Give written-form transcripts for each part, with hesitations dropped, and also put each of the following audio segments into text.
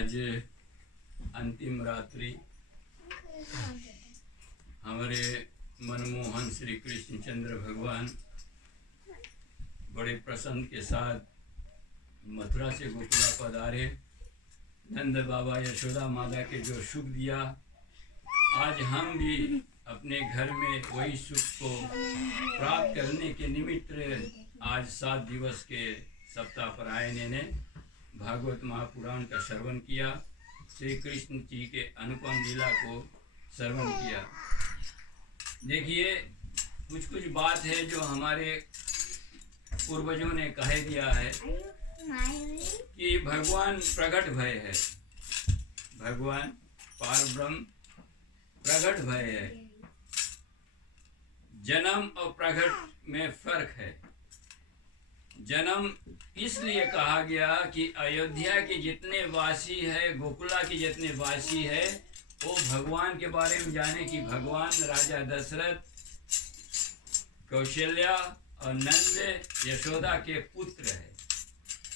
आज अंतिम रात्रि हमारे मनमोहन श्री कृष्णचंद्र भगवान बड़े प्रसन्न के साथ मथुरा से गोकुला पधारे। नंद बाबा यशोदा माता के जो सुख दिया, आज हम भी अपने घर में वही सुख को प्राप्त करने के निमित्त आज 7 दिवस के सप्ताह परायण ने भागवत महापुराण का श्रवण किया। श्री कृष्ण जी के अनुपम लीला को श्रवण किया। देखिए, कुछ बात है जो हमारे पूर्वजों ने कह दिया है कि भगवान प्रकट भय है, भगवान पारब्रह्म प्रकट भय है। जन्म और प्रकट में फर्क है। जन्म इसलिए कहा गया कि अयोध्या के जितने वासी है, गोकुला के जितने वासी है, वो भगवान के बारे में जाने कि भगवान राजा दशरथ, कौशल्या और नंद यशोदा के पुत्र है।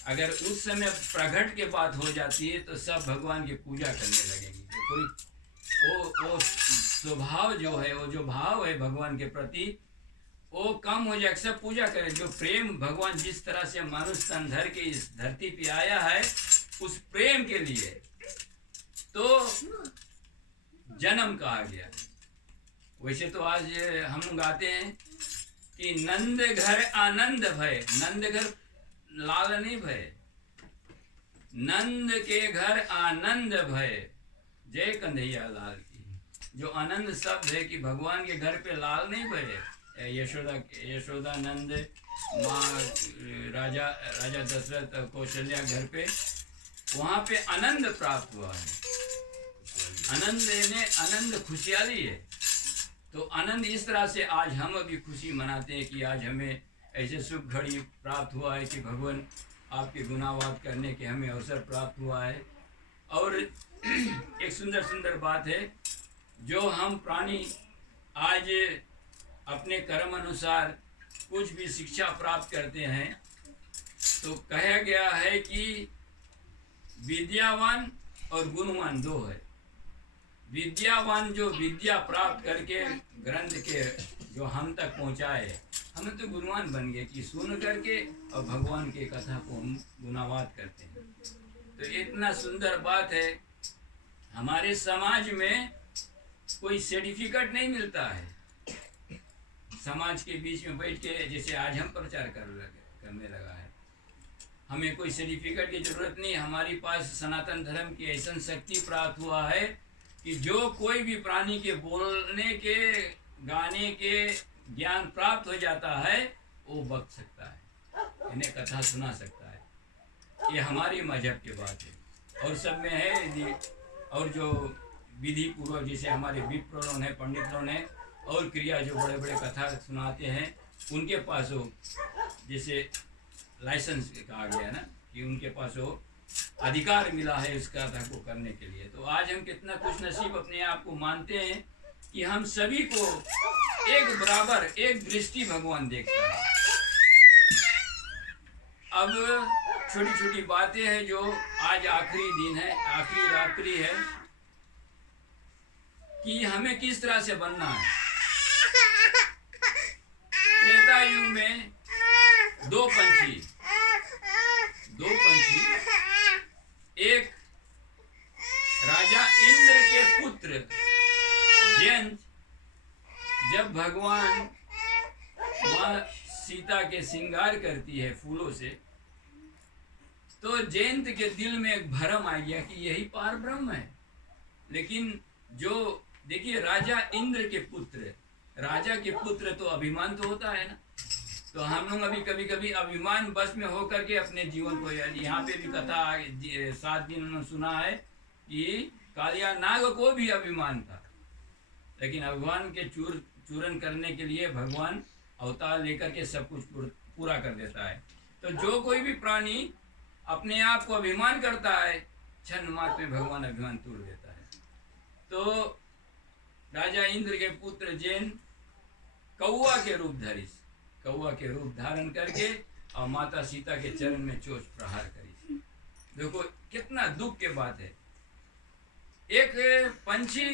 अगर उस समय प्रकट के बात हो जाती है तो सब भगवान की पूजा करने लगेंगे। तो कोई वो स्वभाव जो है, वो जो भाव है भगवान के प्रति, वो कम हो जाए, सब पूजा करें। जो प्रेम भगवान जिस तरह से मनुष्य तन धर के इस धरती पे आया है, उस प्रेम के लिए तो जन्म कहा गया। वैसे तो आज हम गाते हैं कि नंद घर आनंद भय, नंद घर लाल नहीं भय, नंद के घर आनंद भय, जय कन्हैया लाल की। जो आनंद शब्द है कि भगवान के घर पे लाल नहीं भय, यशोदा नंद माँ राजा दशरथ कौशल्या घर पे, वहाँ पे आनंद प्राप्त हुआ है। आनंद ने आनंद खुशहाली है। तो आनंद इस तरह से आज हम अभी खुशी मनाते हैं कि आज हमें ऐसे सुख घड़ी प्राप्त हुआ है कि भगवान आपके गुनावाद करने के हमें अवसर प्राप्त हुआ है। और एक सुंदर बात है, जो हम प्राणी आज अपने कर्म अनुसार कुछ भी शिक्षा प्राप्त करते हैं, तो कहा गया है कि विद्यावान और गुणवान दो है। विद्यावान जो विद्या प्राप्त करके ग्रंथ के जो हम तक पहुँचाए, हम तो गुणवान बन गए कि सुन करके और भगवान के कथा को हम गुनावाद करते हैं। तो इतना सुंदर बात है। हमारे समाज में कोई सर्टिफिकेट नहीं मिलता है। समाज के बीच में बैठ के जैसे आज हम प्रचार करने लगा है, हमें कोई सर्टिफिकेट की जरूरत नहीं। हमारे पास सनातन धर्म की ऐसा शक्ति प्राप्त हुआ है कि जो कोई भी प्राणी के बोलने के, गाने के ज्ञान प्राप्त हो जाता है, वो बक सकता है, इन्हें कथा सुना सकता है। ये हमारी मजहब की बात है। और सब में है। और जो विधि पूर्वक जैसे हमारे विप्रों हैं, पंडितों ने और क्रिया जो बड़े बड़े कथा सुनाते हैं, उनके पास वो जैसे लाइसेंस कहा गया ना कि उनके पास वो अधिकार मिला है इस कथा को करने के लिए। तो आज हम कितना खुश नसीब अपने आप को मानते हैं कि हम सभी को एक बराबर, एक दृष्टि भगवान देखता है। अब छोटी बातें हैं जो आज आखिरी दिन है, आखिरी रात्रि है, कि हमें किस तरह से बनना है। त्रेता युग में दो पंछी, एक राजा इंद्र के पुत्र जयंत, जब भगवान माँ सीता के श्रृंगार करती है फूलों से, तो जयंत के दिल में एक भ्रम आ गया कि यही पार ब्रह्म है। लेकिन जो देखिए, राजा इंद्र के पुत्र, राजा के पुत्र तो अभिमान तो होता है ना। तो हम लोग अभी कभी अभिमान बस में होकर के अपने जीवन को, यहाँ पे भी कथा 7 दिन उन्होंने सुना है कि कालिया नाग को भी अभिमान था, लेकिन भगवान के चूरन करने के लिए भगवान अवतार लेकर के सब कुछ पूरा कर देता है। तो जो कोई भी प्राणी अपने आप को अभिमान करता है, क्षण मात्र में भगवान अभिमान तोड़ देता है। तो राजा इंद्र के पुत्र जैन कौआ के रूप धारण करके और माता सीता के चरण में चोच प्रहार करी। देखो कितना दुख की बात है। एक पंछी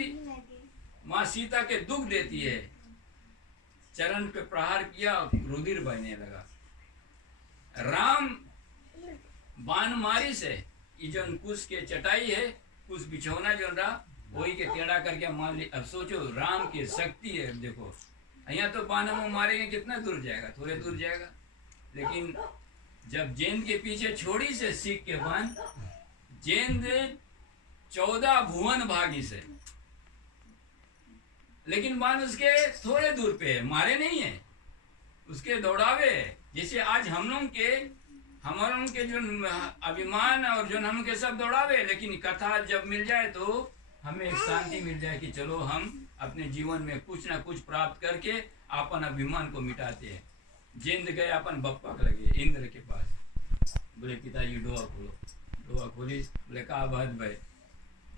माँ सीता के दुख देती है, चरण पे प्रहार किया, रुधिर बहने लगा। राम बाण मारी से जो कुश के चटाई है, कुछ बिछौना जो रहा वही के टेढ़ा करके मार ली। अब सोचो राम की शक्ति है। देखो यहाँ तो बाण हम मारेंगे कितना दूर जाएगा, थोड़े दूर जाएगा, लेकिन जब जेंद के पीछे छोड़ी से सीख के बाण, जेंद 14 भुवन भागी से, लेकिन बाण उसके थोड़े दूर पे है, मारे नहीं है, उसके दौड़ावे है। जैसे आज हम लोग के हमारे के जो अभिमान और जो हम के सब दौड़ावे, लेकिन कथा जब मिल जाए तो हमें एक शांति मिल जाए कि चलो हम अपने जीवन में कुछ ना कुछ प्राप्त करके अपन अभिमान को मिटाते हैं। जेंद गए अपन बप्पा के लगे इंद्र के पास, बोले पिताजी डोआ खोलो। डोआ खोली, बोले कहा बात भाई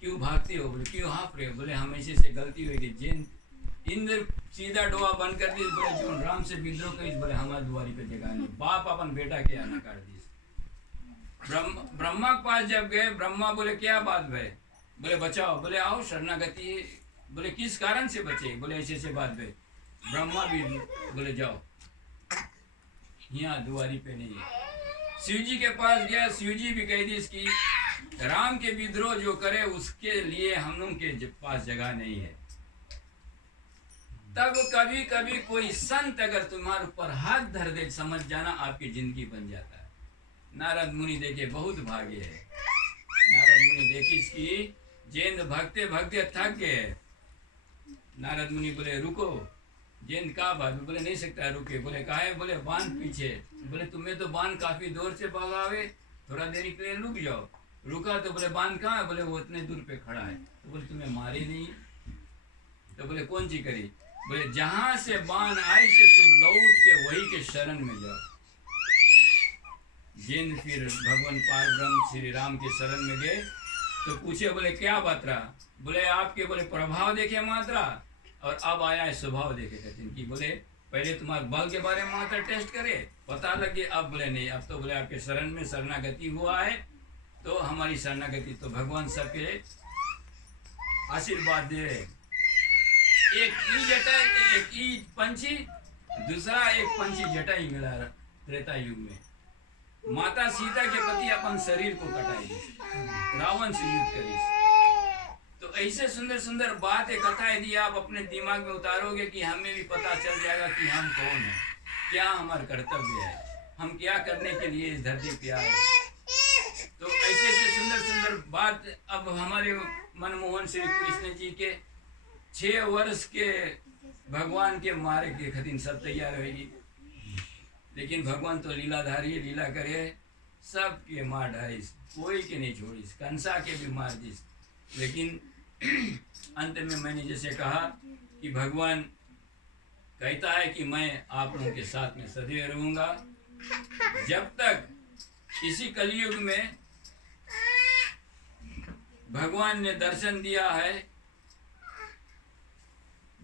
क्यों भागते हो? बोले क्यों हाँफ रहे हो? बोले हमेशा से गलती हुई। जेंद इंद्र सीधा डोआ बंद कर दी। बोले जो राम से विद्रोह करी, बोले हमारे दुआरी पे जगह नहीं। बाप अपन बेटा के आना कर दी। ब्रह्मा के पास जब गए, ब्रह्मा बोले क्या बात भाई? बोले बचाओ। बोले आओ शरणागति। बोले किस कारण से बचे? बोले ऐसे ऐसे बात भाई। ब्रह्मा भी बोले जाओ, यहाँ दुआरी पे नहीं है। शिव जी के पास गया, शिव जी भी कह दी इसकी राम के विद्रोह जो करे उसके लिए हम लोग के पास जगह नहीं है। तब कभी कभी कोई संत अगर तुम्हारे ऊपर हाथ धर दे, समझ जाना आपकी जिंदगी बन जाता है। नारद मुनि देखे बहुत भाग्य है। नारद मुनि देखी इसकी जेंद भगते भगते थक गए। नारद मुनि बोले रुको। जेंद का बात? बोले नहीं सकता रुके। बोले कहा है? बोले बाण पीछे। बोले तुम्हें तो बाण काफी दूर से भगावे, थोड़ा देरी के लिए रुक जाओ। रुका तो बोले बाण कहाँ है? बोले वो उतने दूर पे खड़ा है। तो बोले तुम्हें मारे नहीं? तो बोले कौन सी करी? बोले जहां से बाण आई से तुम लौट के वही के शरण में जाओ। जेंद फिर भगवान पार ब्रह्म श्री राम के शरण में गए तो पूछे, बोले क्या बात रहा? बोले आपके बोले प्रभाव देखे मात्रा और अब आया है स्वभाव देखे कहते कि बोले पहले तुम्हारे बल के बारे में मात्रा टेस्ट करे, पता लगे। अब बोले नहीं, अब तो बोले आपके शरण में शरणागति हुआ है तो हमारी शरणागति तो भगवान सबके आशीर्वाद दे रहे। एक ई जटाई, एक ई पंछी, दूसरा एक पंछी जटाई मिला त्रेता युग में। माता सीता के पति अपन शरीर को कटाई, रावण से युद्ध करी। तो ऐसे सुंदर सुंदर बातें कथाएं दी आप अपने दिमाग में उतारोगे कि हमें भी पता चल जाएगा कि हम कौन है, क्या हमारा कर्तव्य है, हम क्या करने के लिए इस धरती पे आए। तो ऐसे ऐसे सुंदर सुंदर बात अब हमारे मनमोहन श्री कृष्ण जी के 6 वर्ष के भगवान के मारे के खतीन सब तैयार रहेगी, लेकिन भगवान तो लीलाधारी लीला करे, सब के मार डालिस, कोई के नहीं छोड़िस, कंसा के भी मार दिस। लेकिन अंत में मैंने जैसे कहा कि भगवान कहता है कि मैं आप लोगों के साथ में सदैव रहूंगा। जब तक इसी कलयुग में भगवान ने दर्शन दिया है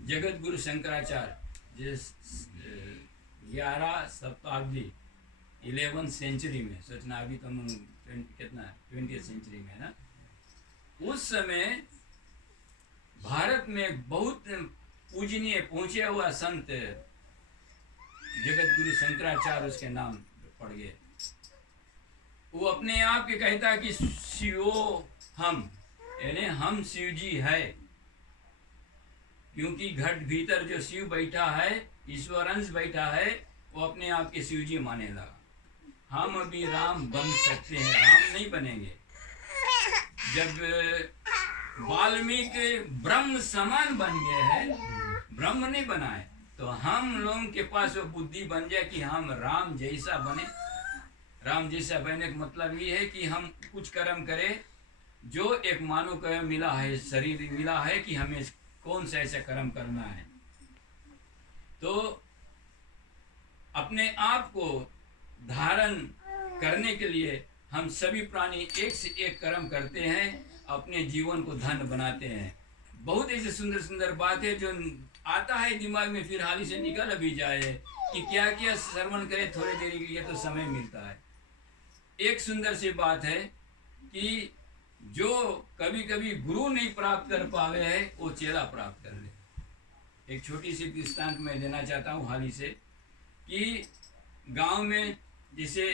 जगत गुरु शंकराचार्य जिस 11 शताब्दी 11th सेंचुरी में, सोचना अभी तो कितना 20th सेंचुरी में ना, उस समय भारत में बहुत पूजनीय पहुंचे हुआ संत जगत गुरु शंकराचार्य उसके नाम पड़ गए। वो अपने आप के कहता कि शिवो हम, यानी हम शिव जी है, क्योंकि घट भीतर जो शिव बैठा है, ईश्वर अंश बैठा है, वो अपने आप के शिव जी माने लगा। हम अभी राम बन सकते हैं, राम नहीं बनेंगे। जब वाल्मीकि ब्रह्म समान बन गए हैं, ब्रह्म नहीं बनाए, तो हम लोगों के पास वो बुद्धि बन जाए कि हम राम जैसा बने। राम जैसा बनने का मतलब ये है कि हम कुछ कर्म करें जो एक मानव कर्म मिला है, शरीर मिला है कि हमें कौन सा ऐसा कर्म करना है। तो अपने आप को धारण करने के लिए हम सभी प्राणी एक से एक कर्म करते हैं, अपने जीवन को धन बनाते हैं। बहुत ऐसे सुंदर सुंदर बात है जो आता है दिमाग में, फिर हाल ही से निकल भी जाए कि क्या क्या श्रवण करें, थोड़ी देरी के लिए तो समय मिलता है। एक सुंदर सी बात है कि जो कभी कभी गुरु नहीं प्राप्त कर पावे है वो चेला प्राप्त कर ले। एक छोटी सी दृष्टांत मैं देना चाहता हूँ हाल ही से, कि गांव में जैसे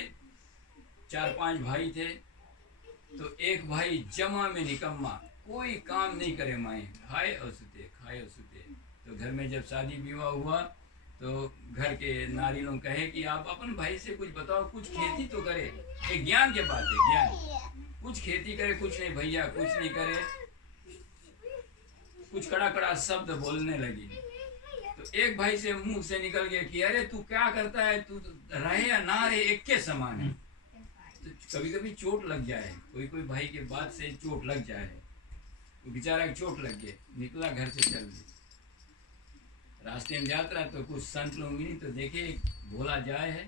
4-5 भाई थे, तो एक भाई जमा में निकम्मा, कोई काम नहीं करे, माए खाए और सुते, खाए और सुते। तो घर में जब शादी विवाह हुआ तो घर के नारी लोग कहे कि आप अपन भाई से कुछ बताओ, कुछ खेती तो करे। एक ज्ञान के बात है, ज्ञान, कुछ खेती करे, कुछ नहीं भैया, कुछ नहीं करे, कुछ कड़ा कड़ा शब्द बोलने लगी। तो एक भाई से मुंह से निकल गया कि अरे तू क्या करता है, तू रहे या ना रहे एक के समान है। तो कभी कभी चोट लग जाए, कोई कोई भाई के बात से चोट लग जाए, तो बेचारा चोट लग गए, निकला घर से चल गया। रास्ते में जाता रहा तो कुछ संत लोग मिली, तो देखे भोला जाए है,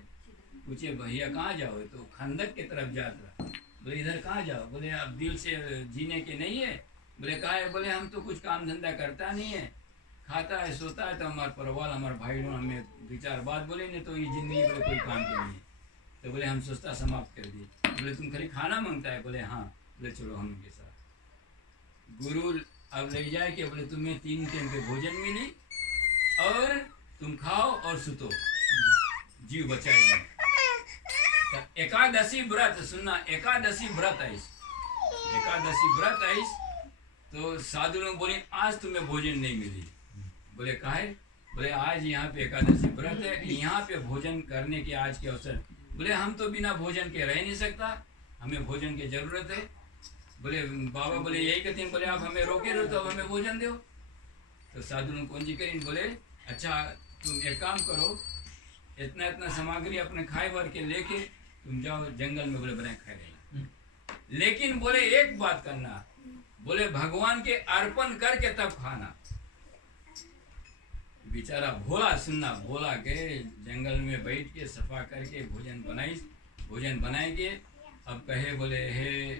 पूछे भैया कहाँ जाओ, तो खंदक की तरफ जाता रहा। बोले इधर कहाँ जाओ, बोले अब दिल से जीने के नहीं है। बोले कहा है, बोले हम तो कुछ काम धंधा करता नहीं है, खाता है सोता है, तो हमारे परिवार हमारे भाई लोग हमें 2-4 बात बोले नहीं तो ये जिंदगी बोले कोई काम की नहीं है। तो बोले हम सोचता समाप्त कर दिए। बोले तुम खाली खाना मांगता है, बोले हाँ। बोले चलो हम उनके साथ। गुरु अब ले जाए कि बोले तुम्हें 3 टाइम के भोजन मिली और तुम खाओ और सुतो, जीव बचाएगी। तो एकादशी व्रत सुनना, एकादशी व्रत आइस, एकादशी व्रत आइस। तो साधु लोग बोले आज तुम्हें भोजन नहीं मिली। बोले काहे, बोले आज यहाँ पे एकादशी व्रत है, यहाँ पे भोजन करने के आज के अवसर। बोले हम तो बिना भोजन के रह नहीं सकता, हमें भोजन की जरूरत है। बोले बाबा बोले यही कहते हैं, बोले आप हमें रोके रहो तो हमें भोजन दो। तो साधु लोग कौन जी करें, बोले अच्छा तुम एक काम करो, इतना इतना सामग्री अपने खाए भर के लेके तुम जाओ जंगल में, बोले बनाए खाए रहना, लेकिन बोले एक बात करना, बोले भगवान के अर्पण करके तब खाना। बेचारा भोला सुनना, भोला गए जंगल में बैठ के सफा करके भोजन बनाई, भोजन बनाएंगे। अब कहे बोले हे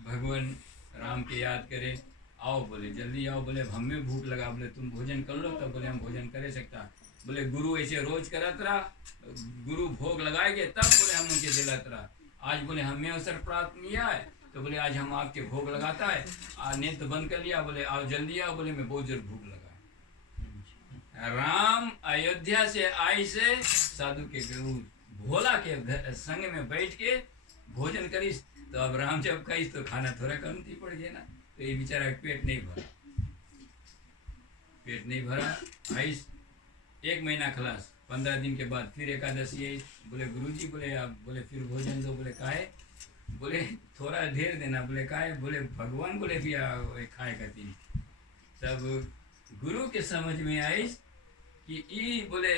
भगवान राम के याद करे, आओ बोले जल्दी आओ, बोले हमें भूख लगा, बोले तुम भोजन कर लो तब बोले हम भोजन करे सकता। बोले गुरु ऐसे रोज करत रहा, गुरु भोग लगाएंगे तब बोले हम उनके दिलत रहा। आज बोले हमें अवसर प्राप्त किया है तो बोले आज हम आपके भोग लगाता है। नेत्र बंद कर लिया, बोले आओ जल्दी आओ, बोले मैं बहुत जोर भूख लगा। राम अयोध्या से आई से साधु के गुरु भोला के संग में बैठ के भोजन करीस, तो अब राम जब खाईस तो खाना थोड़ा कमती पड़ गया ना, तो ये बेचारा पेट नहीं भरा, पेट नहीं भरा। आइस 1 महीना खलास, 15 दिन के बाद फिर एकादशी आई। बोले गुरुजी बोले आप बोले फिर भोजन दो, बोले काहे, बोले थोड़ा ढेर देना, बोले काहे, बोले भगवान बोले भी खाए करती। तब गुरु के समझ में आई कि ई बोले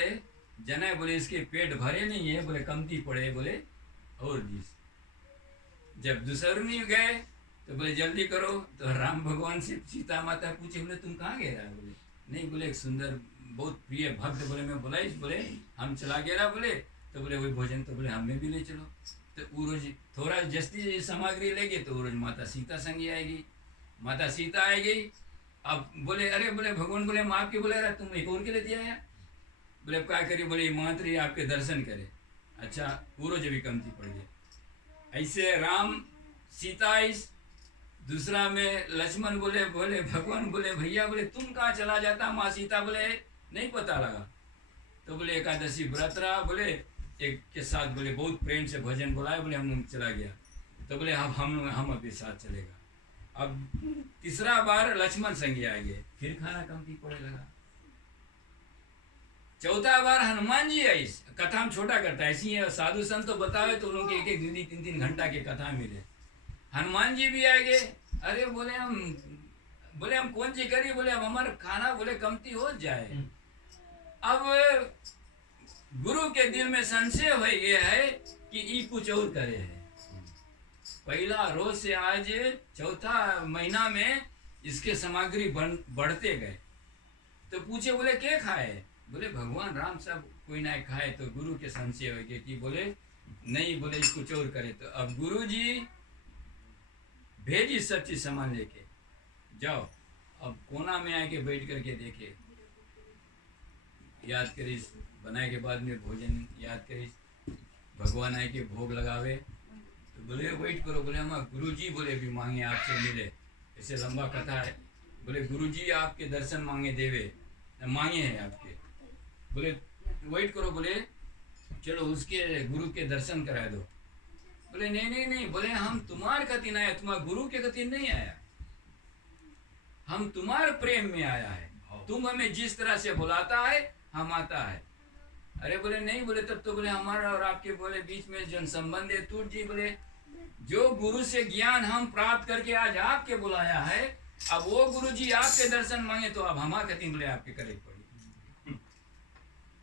जना बोले इसके पेट भरे नहीं है, बोले कमती पड़े, बोले और दिस। जब दूसर में गए तो बोले जल्दी करो, तो राम भगवान से सीता माता पूछे, बोले तुम कहाँ गए रहा, बोले नहीं, बोले एक सुंदर बहुत प्रिय भक्त, बोले मैं बोला बोले हम चला गया रहा, बोले तो बोले वही भोजन, तो बोले हमें भी ले चलो। तो वो रोज थोड़ा जस्ती सामग्री लेंगे तो वो रोज माता सीता संगी आएगी, माता सीता आएगी। अब बोले अरे बोले भगवान बोले हम आपके बोले रहा, तुम एक और के लिए दिया है, बोले अब क्या करिए, बोले मंत्री आपके दर्शन करे। अच्छा वो रोज भी कमती पड़ गया। ऐसे राम सीता इस दूसरा में लक्ष्मण बोले भगवान बोले भैया बोले तुम कहाँ चला जाता, माँ सीता बोले नहीं पता लगा। तो बोले एकादशी व्रत रहा, बोले एक के साथ बोले बहुत प्रेम से भजन बोलाए, बोले हम चला गया। तो बोले हम अपने साथ चलेगा। अब तीसरा बार लक्ष्मण संगी आ गए, फिर खाना कमती पड़े लगा। चौथा बार हनुमान जी आई, कथा हम छोटा करता है ऐसी है, साधु संत तो बतावे तो लोगों के 1-1, 2-2, 3-3 घंटा के कथा मिले। हनुमान जी भी आ गए, अरे बोले हम कौन सी करिए, बोले अब हमारा खाना बोले कमती हो जाए। अब गुरु के दिल में संशय हो गया है कि ई कुछ और करे है। पहला रोज से आज चौथा महीना में इसके सामग्री बढ़ते गए। तो पूछे बोले क्या खाए, बोले भगवान राम सब कोई ना खाए। तो गुरु के संशय हो गए कि बोले नहीं, बोले कुछ और करे। तो अब गुरु जी भेजी सब चीज सामान लेके जाओ। अब कोना में आके बैठ करके देखे, याद करीस, बनाए के बाद में भोजन याद करीस, भगवान आए के भोग लगावे। तो तो बोले वेट करो, बोले हम गुरुजी बोले भी मांगे आपसे मिले, ऐसे लंबा कथा है। बोले गुरुजी आपके दर्शन मांगे देवे मांगे हैं आपके। बोले वेट करो, बोले चलो उसके गुरु के दर्शन करा दो। बोले नहीं नहीं नहीं, बोले हम तुम्हार कतिन आया, तुम्हारे गुरु के कतिन नहीं आया, हम तुम्हारे प्रेम में आया है, तुम हमें जिस तरह से बुलाता है हम आता है। अरे बोले नहीं, बोले तब तो बोले हमारा और आपके बोले बीच में जो संबंध है टूट जी। बोले जो गुरु से ज्ञान हम प्राप्त करके आज आपके बुलाया है, अब वो गुरु जी आपके दर्शन मांगे तो अब हमारे कतिन बोले आपके करे पड़ी।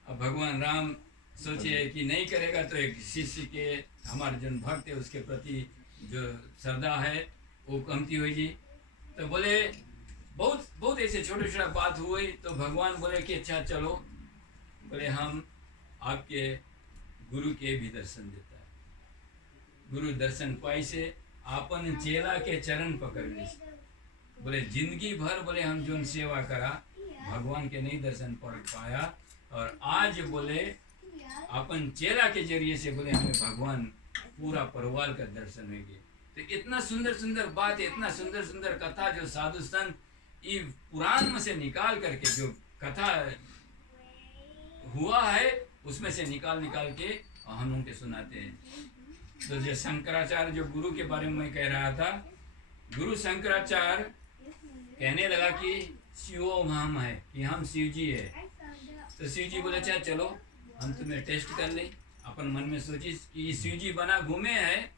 अब भगवान राम सोचे कि नहीं करेगा तो एक शिष्य के हमारे जन भक्त है उसके प्रति जो श्रद्धा है वो कमती होगी। तो बोले बहुत बहुत ऐसे छोटे छोटे बात हुई। तो भगवान बोले कि अच्छा चलो, बोले हम आपके गुरु के भी दर्शन देता है। गुरु दर्शन पाई से आपन चेला के चरण पकड़ ली। बोले जिंदगी भर बोले हम जो सेवा करा भगवान के नहीं दर्शन पड़ पाया, और आज बोले अपन चेला के जरिए से बोले हमें भगवान पूरा परिवार का दर्शन होंगे। तो इतना सुंदर सुंदर बात है, इतना सुंदर सुंदर कथा जो साधु संत ये पुराण में से निकाल करके जो कथा हुआ है उसमें से निकाल निकाल के हम उनके सुनाते हैं। तो जो शंकराचार्य जो गुरु के बारे में मैं कह रहा था, गुरु शंकराचार्य कहने लगा कि शिवोम हम है, कि हम शिव जी है। तो शिव जी बोले अच्छा चलो हम तुम्हें टेस्ट कर लें। अपन मन में सोची कि शिव जी बना घूमे हैं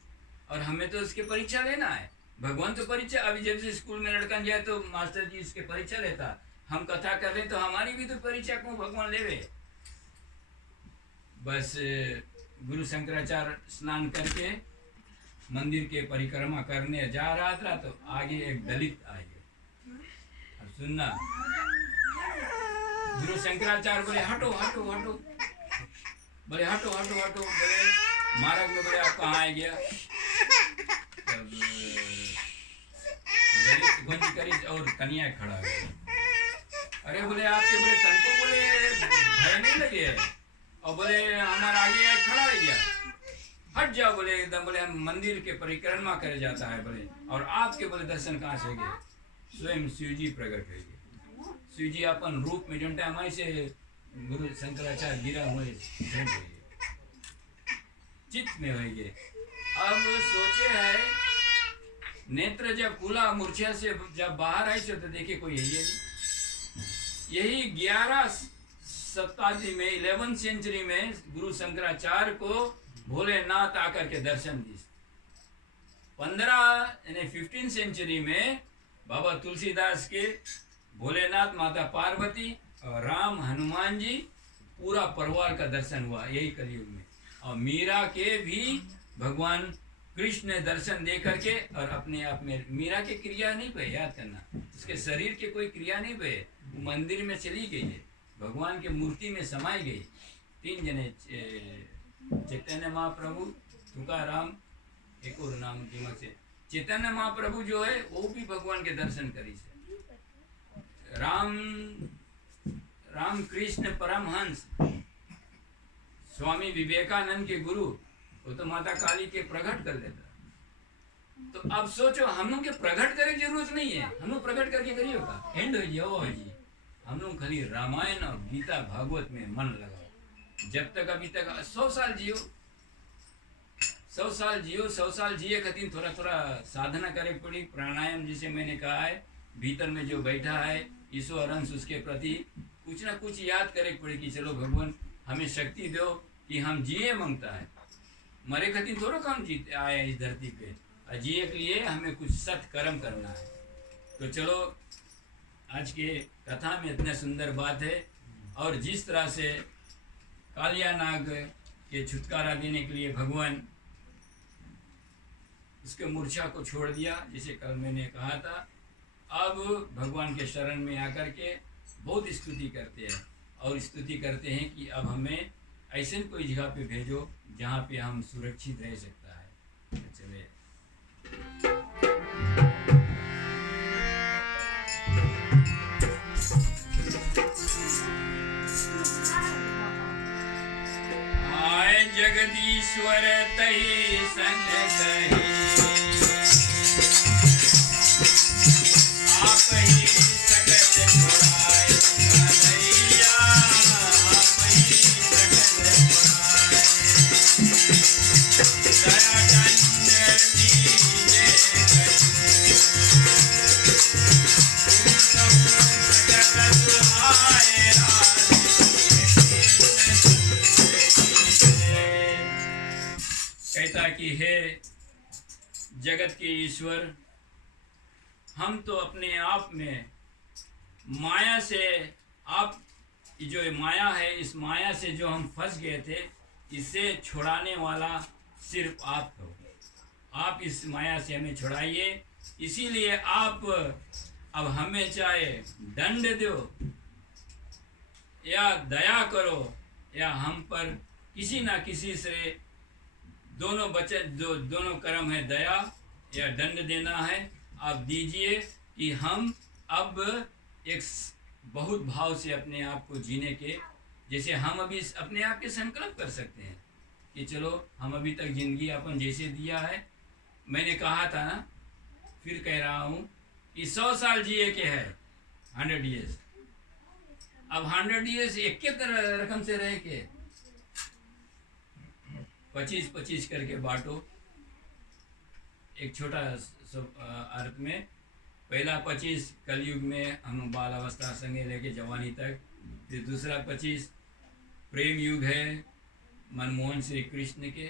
और हमें तो उसके परीक्षा लेना है। भगवान तो परीक्षा, अभी जब से स्कूल में लड़का जाए तो मास्टर जी इसके परीक्षा लेता, हम कथा कर रहे तो हमारी भी तो परीक्षा को भगवान लेवे। बस गुरु शंकराचार्य स्नान करके मंदिर के परिक्रमा करने जा रहा था तो आगे एक दलित आ गया। अब सुनना, गुरु शंकराचार्य बोले हटो हटो हटो, बोले हटो हटो हटो, बोले महाराज में बोले आप कहाँ आ गया। तब दलित गुंज करी और कन्या खड़ा हो गया। अरे बोले आपके बोले तन को बोले भय नहीं लगे, और बोले हमारा आगे खड़ा हो गया, हट जाओ बोले एकदम, बोले हम मंदिर के परिक्रमा करे जाता है बोले, और आपके बोले दर्शन कहाँ से गए। स्वयं शिव जी प्रकट हो गए। शिव जी अपन रूप में जनता हमारे से गुरु शंकराचार्य गिरा हुए चित्त में हो गए। अब सोचे है नेत्र जब खुला मूर्छा से जब बाहर आई तो देखे कोई है ये नहीं। यही 11 शताब्दी में 11th सेंचुरी में गुरु शंकराचार्य को भोलेनाथ आकर के दर्शन दी। 15th सेंचुरी में बाबा तुलसीदास के भोलेनाथ, माता पार्वती और राम हनुमान जी पूरा परिवार का दर्शन हुआ यही कलयुग में। और मीरा के भी भगवान कृष्ण ने दर्शन दे करके और अपने आप में मीरा के क्रिया नहीं पे, याद करना उसके शरीर के कोई क्रिया नहीं पे, मंदिर में चली गई है, भगवान के मूर्ति में समाई गई। 3 जने चैतन्य महाप्रभु, तुकाराम, एक और नाम दिमाग से, चैतन्य महाप्रभु जो है वो भी भगवान के दर्शन करी से। राम कृष्ण परमहंस स्वामी विवेकानंद के गुरु वो तो माता काली के प्रकट कर लेता। तो अब सोचो हम लोग के प्रकट करे की जरूरत नहीं है, हम लोग प्रकट करके करिए का एंड हो जी। हम लोग खाली रामायण और गीता भागवत में मन लगाओ। जब तक अभी तक 100 साल जियो, 100 साल जियो, 100 साल जिए खातिर थोड़ा थोड़ा साधना करे पड़ी। प्राणायाम जिसे मैंने कहा है, भीतर में जो बैठा है ईश्वर अंश उसके प्रति कुछ ना कुछ याद करे पड़े कि चलो भगवान हमें शक्ति दो कि हम जिए मांगता है, मरे खातिर थोड़ा काम जीते आए इस धरती पे, और जिए के लिए हमें कुछ सत कर्म करना है। तो चलो आज के कथा में इतना सुंदर बात है। और जिस तरह से कालिया नाग के छुटकारा देने के लिए भगवान उसके मूर्छा को छोड़ दिया, जिसे कल मैंने कहा था, अब भगवान के शरण में आकर के बहुत स्तुति करते हैं और स्तुति करते हैं कि अब हमें ऐसे कोई जगह पे भेजो जहाँ पे हम सुरक्षित रह सकता है। चले आए जगदीश ईश्वर तई संग कही, आप ही सकल छुड़ाए कन्हैया, आप ही सकल छुड़ाए। दया दंड दीजे कछु, तुम सकल सुहाए कहता कि हे जगत के ईश्वर, हम तो अपने आप में माया से, आप जो माया है, इस माया से जो हम फंस गए थे, इसे छुड़ाने वाला सिर्फ आप हो। आप इस माया से हमें छुड़ाइए। इसीलिए आप अब हमें चाहे दंड दो या दया करो, या हम पर किसी ना किसी से दोनों कर्म है, दया या दंड देना है। आप दीजिए कि हम अब एक बहुत भाव से अपने आप को जीने के, जैसे हम अभी अपने आप के संकल्प कर सकते हैं कि चलो हम अभी तक जिंदगी अपन जैसे दिया है, मैंने कहा था ना, फिर कह रहा हूँ कि 100 साल जिए के है, 100 ईयर्स। अब 100 ईयर्स एक रकम से रह के 25-25 करके बांटो। एक छोटा अर्थ में, पहला 25 कलयुग में हम बाल अवस्था संगे लेके जवानी तक, फिर दूसरा 25 प्रेम युग है मनमोहन श्री कृष्ण के,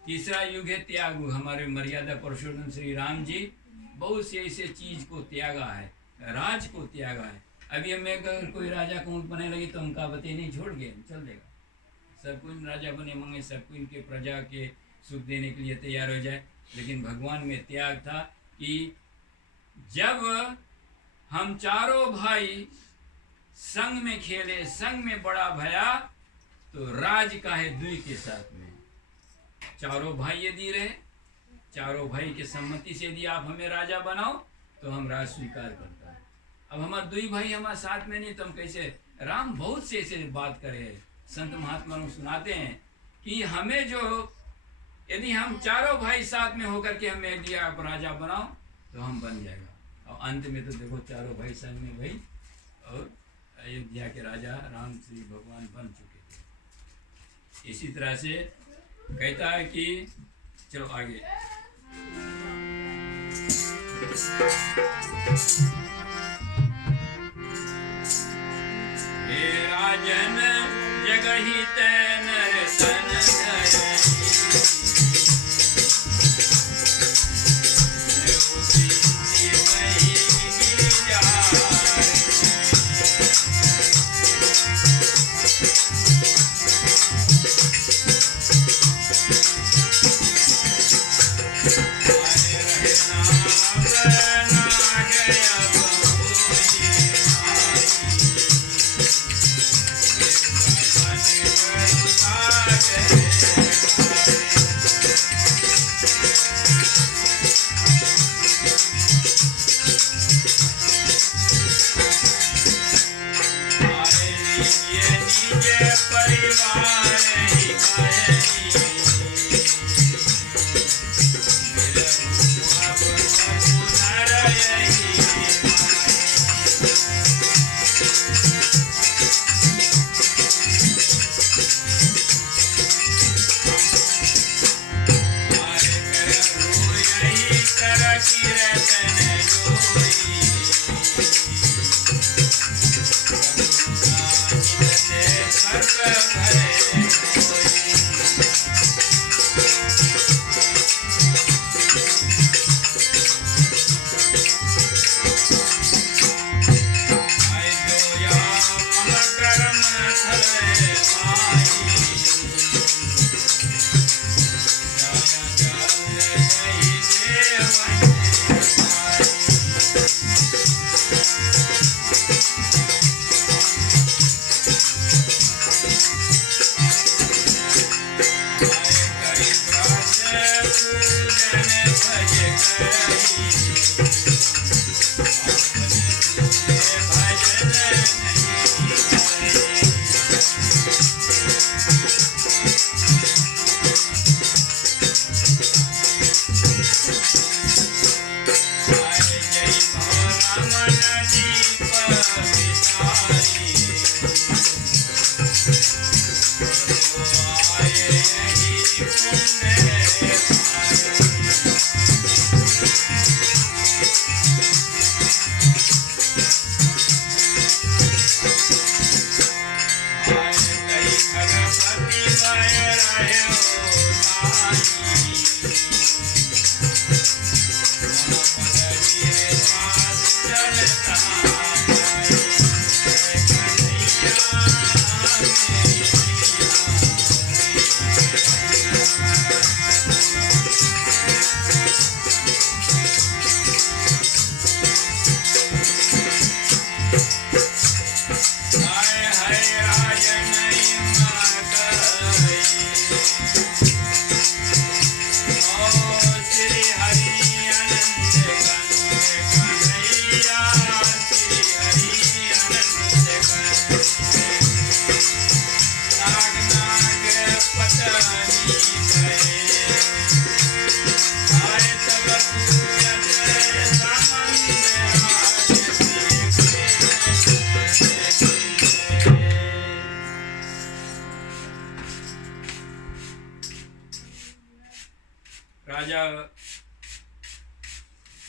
तीसरा युग है त्याग, हमारे मर्यादा पुरुषोत्तम श्री राम जी बहुत से ऐसे चीज को त्यागा है, राज को त्यागा है। अभी हमें अगर कोई राजा को बने लगी तो हम काबते नहीं छोड़ गए, चल देगा। सब कुछ राजा बने मंगे, सब कुछ इनके प्रजा के सुख देने के लिए तैयार हो जाए, लेकिन भगवान में त्याग था कि जब हम चारों भाई संग में खेले, संग में बड़ा भया, तो राज का है दुई के साथ में। चारों भाई यदि रहे, चारों भाई के सम्मति से यदि आप हमें राजा बनाओ तो हम राज स्वीकार करता है। अब हमारे दुई भाई हमारे साथ में नहीं तो हम कैसे? राम बहुत से ऐसे बात करे, संत महात्मा लोग सुनाते हैं कि हमें जो, यदि हम चारों भाई साथ में होकर के हमें यदि आप राजा बनाओ तो हम बन जाएगा। और अंत में तो देखो चारों भाई संग में भाई और अयोध्या के राजा राम श्री भगवान बन चुके थे। इसी तरह से कहता है कि चलो आगे, हे राजन जगहि तै नर तन धरई,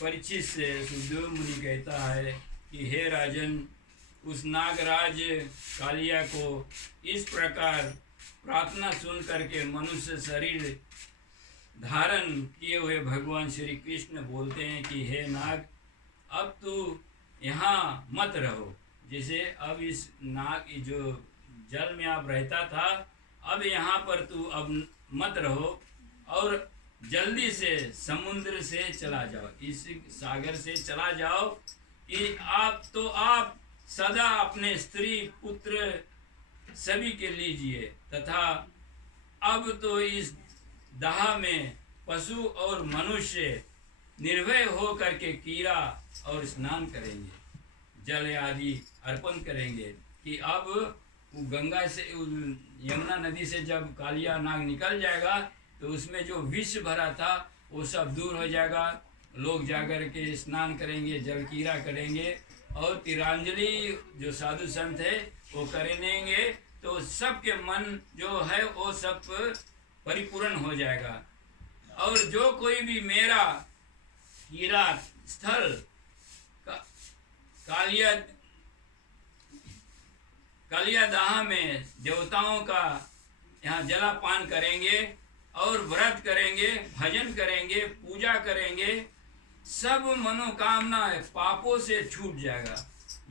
परीक्षित से सुखदेव मुनि कहता है कि हे राजन, उस नागराज कालिया को इस प्रकार प्रार्थना सुन करके मनुष्य शरीर धारण किए हुए भगवान श्री कृष्ण बोलते हैं कि हे नाग, अब तू यहाँ मत रहो। जैसे अब इस नाग जो जल में आप रहता था, अब यहाँ पर तू अब मत रहो और जल्दी से समुद्र से चला जाओ, इस सागर से चला जाओ कि आप सदा अपने स्त्री पुत्र सभी के लीजिए, तथा अब तो इस दाह में पशु और मनुष्य निर्भय हो करके कीड़ा और स्नान करेंगे, जल आदि अर्पण करेंगे कि अब वो गंगा से यमुना नदी से जब कालिया नाग निकल जाएगा तो उसमें जो विष भरा था वो सब दूर हो जाएगा। लोग जाकर के स्नान करेंगे, जल कीड़ा करेंगे और तिरंजलि जो साधु संत है वो करेंगे, तो सबके मन जो है वो सब परिपूर्ण हो जाएगा। और जो कोई भी मेरा कीड़ा स्थल कालिया दाह में देवताओं का यहाँ जलापान करेंगे और व्रत करेंगे, भजन करेंगे, पूजा करेंगे, सब मनोकामना पापों से छूट जाएगा।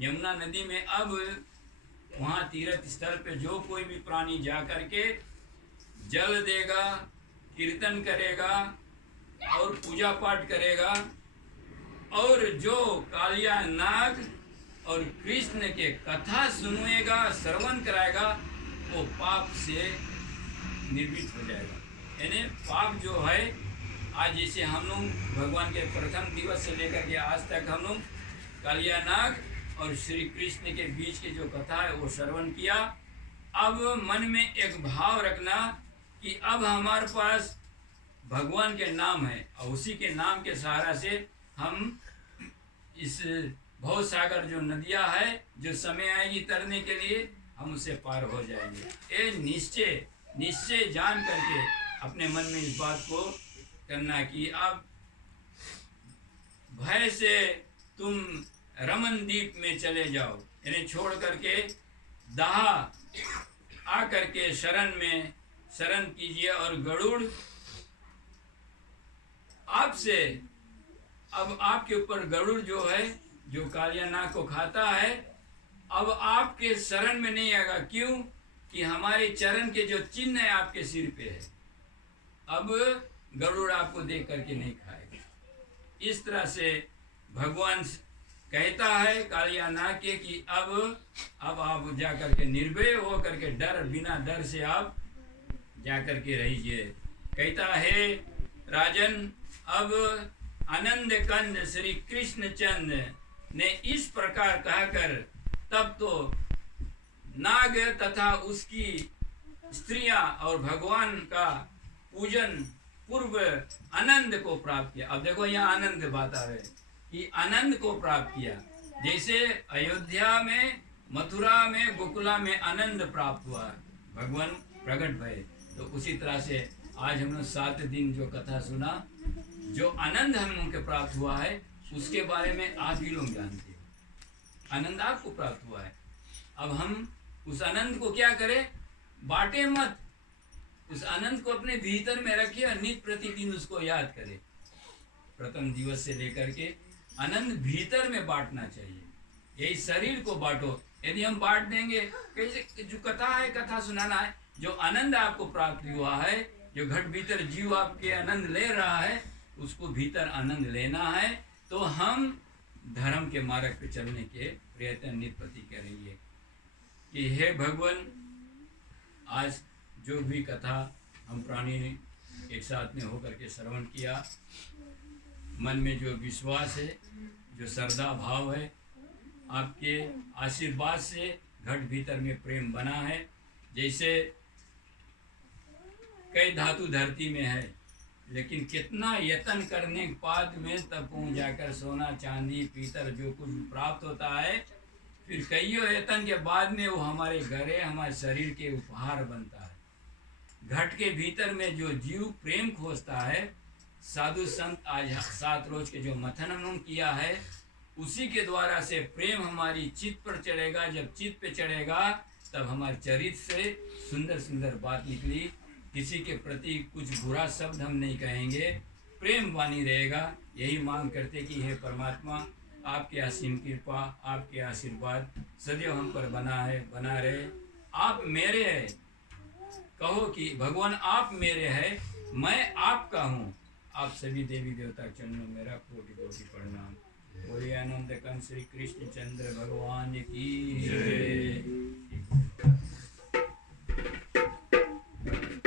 यमुना नदी में अब वहाँ तीर्थ स्थल पे जो कोई भी प्राणी जा करके जल देगा, कीर्तन करेगा और पूजा पाठ करेगा, और जो कालिया नाग और कृष्ण के कथा सुनेगा, श्रवण कराएगा, वो पाप से निर्भीत हो जाएगा। यानी पाप जो है, आज जैसे हम लोग भगवान के प्रथम दिवस से लेकर के आज तक हम लोग कालिया नाग और श्री कृष्ण के बीच की जो कथा है वो श्रवण किया। अब मन में एक भाव रखना कि अब हमारे पास भगवान के नाम है और उसी के नाम के सहारा से हम इस भव सागर जो नदियाँ है, जो समय आएगी तरने के लिए, हम उससे पार हो जाएंगे। ये निश्चय जान करके अपने मन में इस बात को करना कि अब भय से तुम रमन द्वीप में चले जाओ, यानी छोड़ करके दाह आ करके शरण कीजिए। और गरुड़ आपसे, अब आपके ऊपर गरुड़ जो है, जो कालिया नाग को खाता है, अब आपके शरण में नहीं आएगा। क्यों? कि हमारे चरण के जो चिन्ह है आपके सिर पे है, अब गरुड़ आपको देख करके नहीं खाएगा। इस तरह से भगवान कहता है कालिया नाग के कि अब आप जा करके निर्भय हो करके बिना डर से आप जा करके रहिए। कहता है राजन, अब आनंद कंद श्री कृष्ण चंद्र ने इस प्रकार कहकर तब तो नाग तथा उसकी स्त्रियां और भगवान का पूजन पूर्व आनंद को प्राप्त किया। अब देखो यहाँ आनंद बात आ रही कि आनंद को प्राप्त किया। जैसे अयोध्या में, मथुरा में, गोकुला में आनंद प्राप्त हुआ, भगवान प्रकट भय, तो उसी तरह से आज हम लोग 7 दिन जो कथा सुना, जो आनंद हम लोग के प्राप्त हुआ है उसके बारे में आप ही लोग जानते हैं। आनंद आपको प्राप्त हुआ है। अब हम उस आनंद को क्या करें? बांटे मत, उस आनंद को अपने भीतर में रखिए और नित्य प्रतिदिन उसको याद करें। प्रथम दिवस से लेकर के आनंद भीतर में बांटना चाहिए। यही शरीर को बांटो। यदि हम बांट देंगे, कैसे? जो कथा है, कथा सुनाना है, जो आनंद आपको प्राप्त हुआ है, जो घट भीतर जीव आपके आनंद ले रहा है, उसको भीतर आनंद लेना है। तो हम धर्म के मार्ग पे चलने के प्रयत्न नित्य प्रति करेंगे कि हे भगवान, आज जो भी कथा हम प्राणी एक साथ में होकर के श्रवण किया, मन में जो विश्वास है, जो श्रद्धा भाव है, आपके आशीर्वाद से घट भीतर में प्रेम बना है। जैसे कई धातु धरती में है, लेकिन कितना यत्न करने के बाद में तब पहुँच जाकर सोना चांदी पीतल जो कुछ प्राप्त होता है, फिर कईयों यत्न के बाद में वो हमारे घरे, हमारे शरीर के उपहार बनता है। घट के भीतर में जो जीव प्रेम खोजता है, साधु संत आज 7 रोज के जो मथन हमने किया है, उसी के द्वारा से प्रेम हमारी चित्त पर चढ़ेगा। जब चित्त पे चढ़ेगा तब हमारे चरित्र से सुंदर सुंदर बात निकली। किसी के प्रति कुछ बुरा शब्द हम नहीं कहेंगे, प्रेम वाणी रहेगा। यही मांग करते कि हे परमात्मा, आपकी असीम कृपा, आपके आशीर्वाद सदैव हम पर बना रहे। आप मेरे हैं, कहो कि भगवान आप मेरे हैं, मैं आपका हूँ। आप सभी देवी देवता के चरणों में मेरा कोटि कोटि प्रणाम। बोलिए आनंद कंठ श्री कृष्ण चंद्र भगवान की जय।